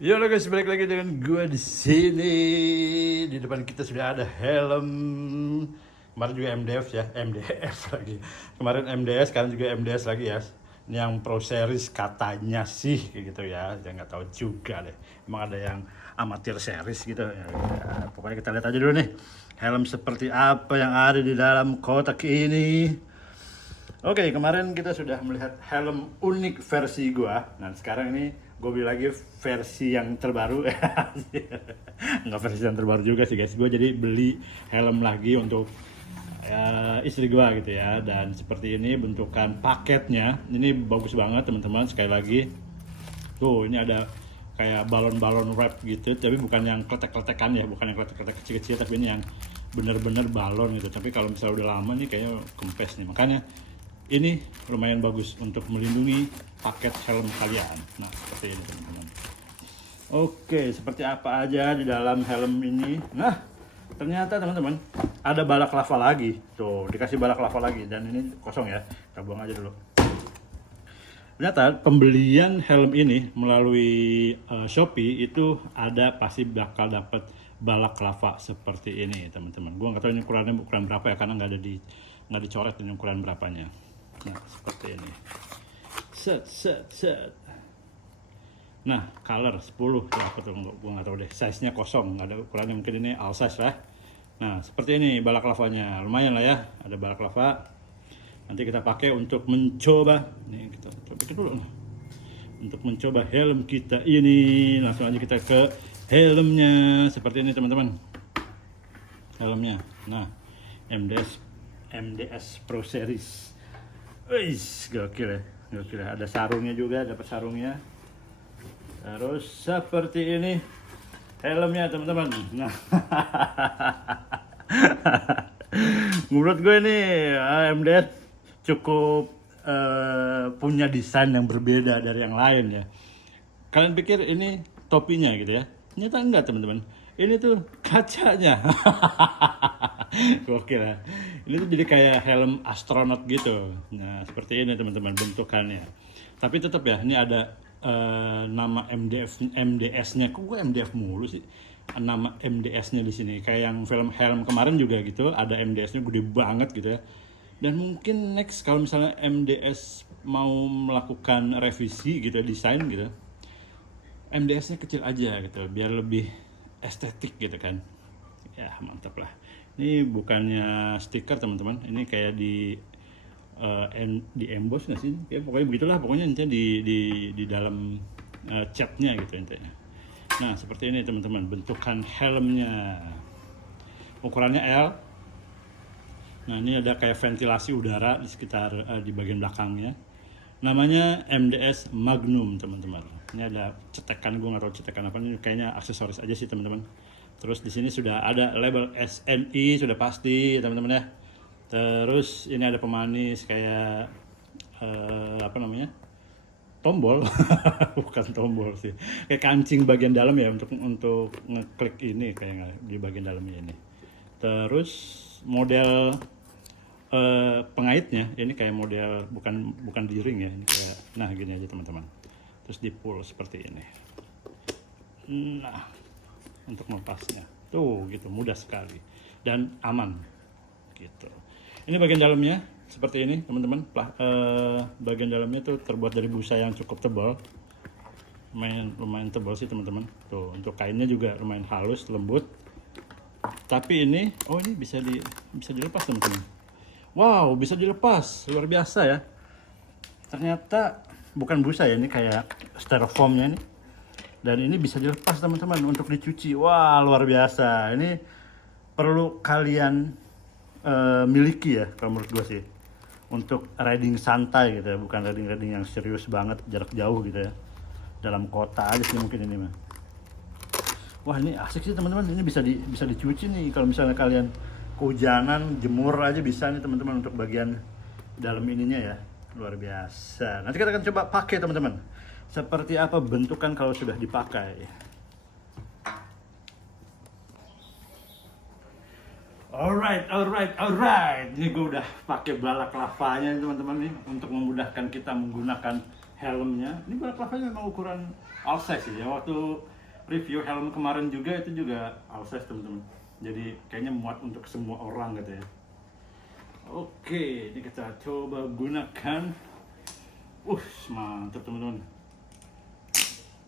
Yo lo guys, balik lagi dengan gua di sini. Di depan kita sudah ada helm. Kemarin juga MDF ya, MDF lagi. Kemarin MDS, sekarang juga MDS lagi ya. Ini yang Pro Series katanya sih kayak gitu ya. Saya nggak tahu juga deh. Emang ada yang amatir series gitu ya. Pokoknya kita lihat aja dulu nih. Helm seperti apa yang ada di dalam kotak ini. Oke, kemarin kita sudah melihat helm unik versi gua. Nah, sekarang ini gue beli lagi versi yang terbaru. Nggak versi yang terbaru juga sih guys. Gue jadi beli helm lagi untuk istri gua gitu ya. Dan seperti ini bentukan paketnya. Ini bagus banget teman-teman. Sekali lagi, tuh ini ada kayak balon-balon wrap gitu. Tapi bukan yang kletek-kletekan ya, bukan yang kletek-kletek kecil-kecil. Tapi ini yang bener-bener balon gitu. Tapi kalau misalnya udah lama nih kayaknya kempes nih. Makanya ini lumayan bagus untuk melindungi paket helm kalian. Nah, seperti ini teman-teman. Oke, seperti apa aja di dalam helm ini. Nah, ternyata teman-teman ada balak lava lagi. Tuh, dikasih balak lava lagi. Dan ini kosong ya, kita buang aja dulu. Ternyata pembelian helm ini melalui Shopee itu ada pasti bakal dapat balak lava seperti ini teman-teman. Gua nggak tahu ini ukuran berapa ya, karena nggak dicoret ini ukuran berapanya. Nah, seperti ini. Set. Nah, color 10 ya, apa tuh, gue nggak tahu deh. Size-nya kosong, nggak ada ukurannya, mungkin ini all size lah. Nah, seperti ini balak lavanya. Lumayan lah ya, ada balak lava. Nanti kita pakai untuk mencoba. Nih, kita coba dulu. Untuk mencoba helm kita ini. Langsung aja kita ke helmnya. Seperti ini teman-teman. Helmnya. Nah, MDS Pro Series. Wih, gokil ya, gokil ya. Ada sarungnya juga, dapat sarungnya. Terus seperti ini helmnya teman-teman. Nah, menurut gue ini MDS cukup punya desain yang berbeda dari yang lain ya. Kalian pikir ini topinya gitu ya? Ternyata enggak teman-teman. Ini tuh kacanya. Gokil ya. Ini tuh jadi kayak helm astronot gitu. Nah, seperti ini teman-teman bentukannya. Tapi tetap ya, ini ada nama MDS-nya. Kok gue MDF mulu sih? Nama MDS-nya di sini. Kayak yang film helm kemarin juga gitu, ada MDS-nya gede banget gitu ya. Dan mungkin next kalau misalnya MDS mau melakukan revisi gitu, desain gitu, MDS-nya kecil aja gitu, biar lebih estetik gitu kan. Ya, mantap lah. Ini bukannya stiker teman-teman, ini kayak di emboss nggak sih? Ya pokoknya begitulah, pokoknya intinya di dalam catnya gitu intinya. Nah, seperti ini teman-teman bentukan helmnya. Ukurannya L. Nah, ini ada kayak ventilasi udara di sekitar di bagian belakangnya. Namanya MDS Magnum teman-teman. Ini ada cetekan, gue nggak tahu cetekan apa, ini kayaknya aksesoris aja sih teman-teman. Terus di sini sudah ada label SNI, sudah pasti teman-teman ya. Terus ini ada pemanis kayak apa namanya, tombol. Bukan tombol sih, kayak kancing bagian dalam ya, untuk ngeklik ini kayak di bagian dalamnya ini. Terus model pengaitnya ini kayak model bukan di ring ya, ini kayak nah gini aja teman-teman. Terus di pull seperti ini. Nah, untuk melepasnya tuh gitu mudah sekali dan aman gitu. Ini bagian dalamnya seperti ini teman-teman. Bagian dalamnya tuh terbuat dari busa yang cukup tebal, lumayan tebal sih teman-teman. Tuh untuk kainnya juga lumayan halus lembut. Tapi ini ini bisa dilepas teman-teman. Wow, bisa dilepas, luar biasa ya. Ternyata bukan busa ya, ini kayak styrofoamnya ini. Dan ini bisa dilepas teman-teman untuk dicuci. Wah, luar biasa. Ini perlu kalian miliki ya kalau menurut gue sih. Untuk riding santai gitu ya, bukan riding yang serius banget, jarak jauh gitu ya. Dalam kota aja sih mungkin ini mah. Wah, ini asik sih teman-teman. Ini bisa dicuci nih kalau misalnya kalian kehujanan, jemur aja bisa nih teman-teman untuk bagian dalam ininya ya. Luar biasa. Nanti kita akan coba pakai teman-teman. Seperti apa bentukan kalau sudah dipakai. Alright. Ini gue udah pakai balak lavanya teman-teman nih untuk memudahkan kita menggunakan helmnya. Ini balaklavanya memang ukuran all size ya. Waktu review helm kemarin juga itu juga all size teman-teman. Jadi kayaknya muat untuk semua orang gitu ya. Oke, ini kita coba gunakan. Mantap teman-teman.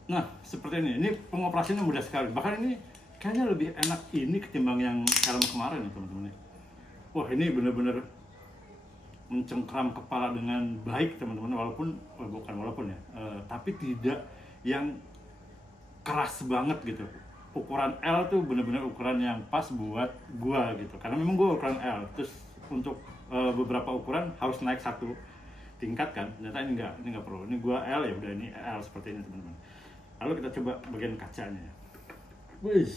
Nah, seperti ini. Ini pengoperasiannya mudah sekali. Bahkan ini kayaknya lebih enak ini ketimbang yang helm kemarin ya teman-teman. Wah, ini bener-bener mencengkram kepala dengan baik teman-teman, walaupun ya, tapi tidak yang keras banget gitu. Ukuran L tuh bener-bener ukuran yang pas buat gua gitu, karena memang gua ukuran L. Terus untuk beberapa ukuran harus naik satu tingkat kan, ternyata ini nggak perlu. Ini gua L, ya udah ini L seperti ini teman-teman. Lalu kita coba bagian kacanya. Wih.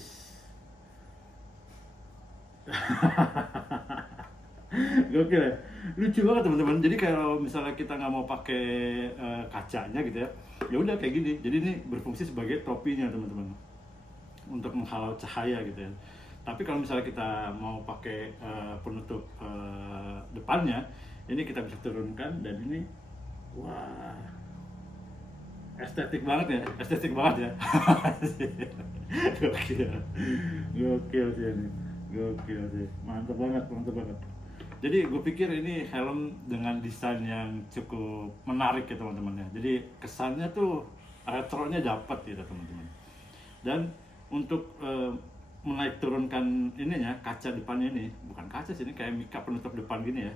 Gokil ya, lucu banget teman-teman. Jadi kalau misalnya kita nggak mau pakai kacanya gitu ya, ya udah kayak gini. Jadi ini berfungsi sebagai topinya teman-teman, untuk menghalau cahaya gitu ya. Tapi kalau misalnya kita mau pakai penutup depannya, ini kita bisa turunkan, dan ini wah, estetik banget ya. Gokil sih ini, gokil sih, mantap banget. Jadi gue pikir ini helm dengan desain yang cukup menarik ya teman-teman ya. Jadi kesannya tuh retronya dapat gitu teman-teman. Dan untuk menaik turunkan ininya, kaca depannya ini, bukan kaca sih, ini kayak mika penutup depan gini ya.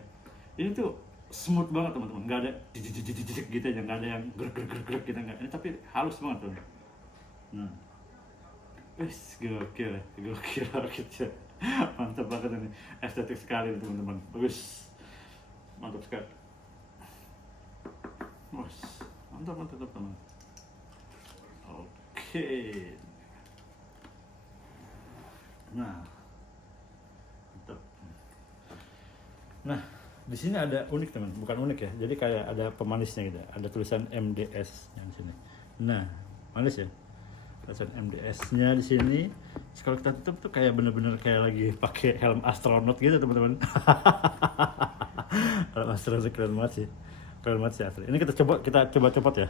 Ini tuh smooth banget teman-teman, nggak ada jijik gitu aja, nggak ada yang gerak gitu, nggak. Ini tapi halus banget tuh. Nah, gokil gitu. Mantap banget ini, estetik sekali teman-teman. Bagus, mantap sekali. Mantap teman. Oke. Nah, mantap. Nah, di sini ada unik teman, bukan unik ya. Jadi kayak ada pemanisnya gitu. Ada tulisan MDS yang sini. Nah, manis ya. Tulisan MDS-nya di sini. Terus kalau kita tutup tuh kayak bener-bener kayak lagi pakai helm astronot gitu teman-teman. Helm astronot keren banget sih asli. Ini kita coba copot ya.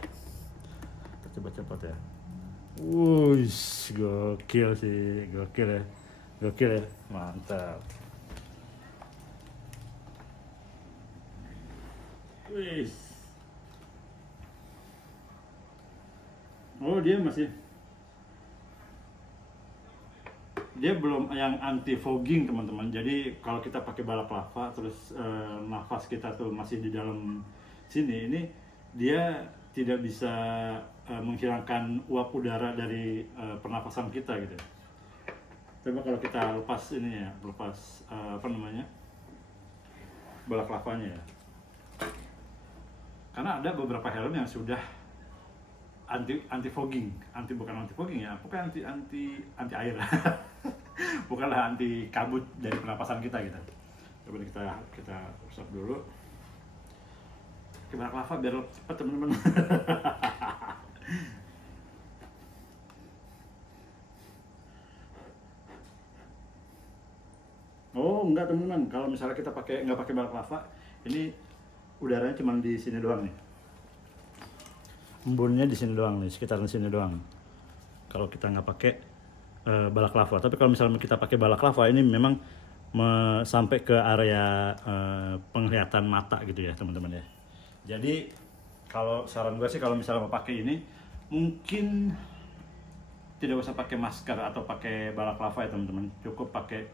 Wush, gokil ya, mantap. Wih. Oh, dia belum yang anti fogging teman-teman. Jadi kalau kita pakai balaclava terus nafas kita tuh masih di dalam sini, ini dia tidak bisa menghilangkan uap udara dari pernapasan kita gitu. Coba kalau kita lepas ini ya, balaclavanya ya. Karena ada beberapa helm yang sudah anti fogging ya, pokoknya anti air. Bukanlah anti kabut dari pernapasan kita gitu. Coba kita rusak dulu. Kita lava biar cepat teman-teman. Oh enggak teman-teman, kalau misalnya kita nggak pakai balaclava, ini udaranya cuma di sini doang nih. Embunnya di sini doang nih, sekitaran sini doang. Kalau kita nggak pakai balaclava. Tapi kalau misalnya kita pakai balaclava, ini memang sampai ke area penglihatan mata gitu ya teman-teman ya. Jadi kalau saran gue sih, kalau misalnya mau pakai ini, mungkin tidak usah pakai masker atau pakai balaclava ya teman-teman. Cukup pakai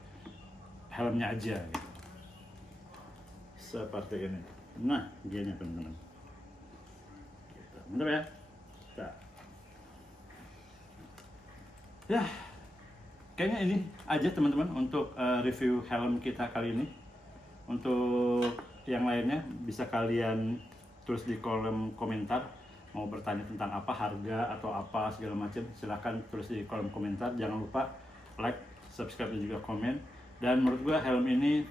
helmnya aja gitu. Seperti ini. Nah, gini teman-teman. Mantap ya. Ya, kayaknya ini aja teman-teman untuk review helm kita kali ini. Untuk yang lainnya bisa kalian tulis di kolom komentar. Mau bertanya tentang apa, harga atau apa segala macam, silahkan tulis di kolom komentar. Jangan lupa like, subscribe dan juga komen. Dan menurut gua helm ini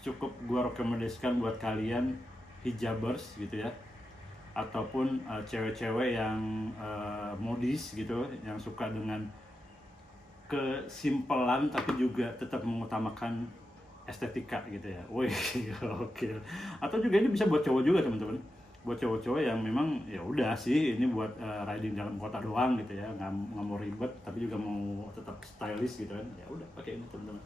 cukup gua rekomendasikan buat kalian hijabers gitu ya, ataupun cewek-cewek yang modis gitu, yang suka dengan kesimpelan tapi juga tetap mengutamakan estetika gitu ya. Wih, oke. Atau juga ini bisa buat cowok juga teman-teman. buat cowok-cowok yang memang ya udah sih ini buat riding dalam kota doang gitu ya, nggak mau ribet tapi juga mau tetap stylish gitu kan, ya udah pakai ini teman-teman.